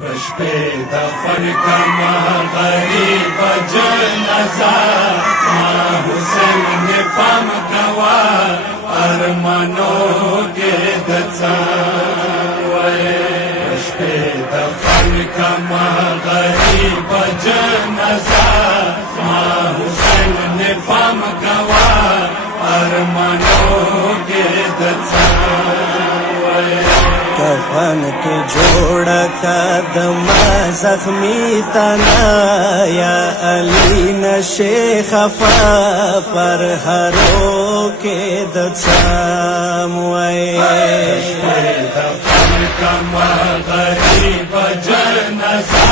بشپې دفن کما غریب جنازه ما حسین نے پام کوا ارمانو کې دڅا وای بشپې دفن کما غریب جنازه ما حسین نے پام کوا ارمانو کې دڅا کفن کے جوڑا قدم زخمی تنا یا علی نشے خفا پر ہرو کے دسام دفن کما غریب جنازہ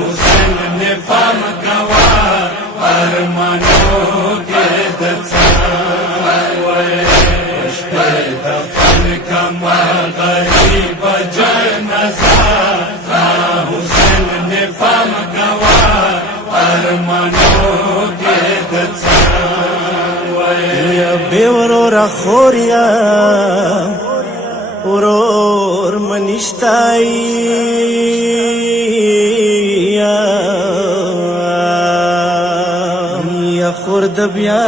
حسین نے پام کوا ارمانو کے دفن کما غریب جنازہ حسین نے پام کوا ارمانو کے دڅا یا بیورو رخوریا ورور منشتائی یا خورد بیا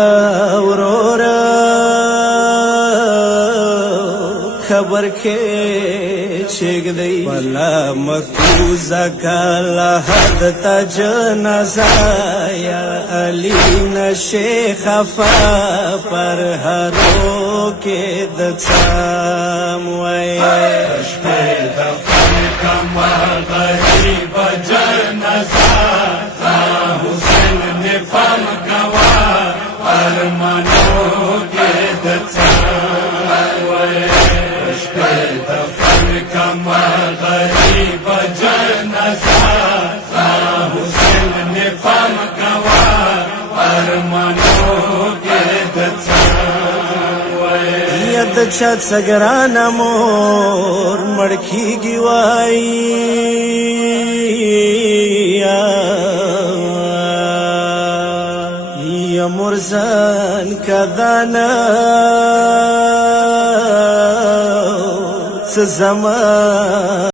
ورورا خبر کے چیک دی بلا مکوزا کالا حد تا جنازہ یا علی نشے خفا پر ہرو کے دسام دفن کما غریب جنازہ حسین نے پام کوا ارمانو کے دڅا دفن کما غریب جنازہ حسین نے پام کوا ارمانو کے دڅا ید چت سگرانا مور مڑکی گوائی یا مرزان کا دانا زمان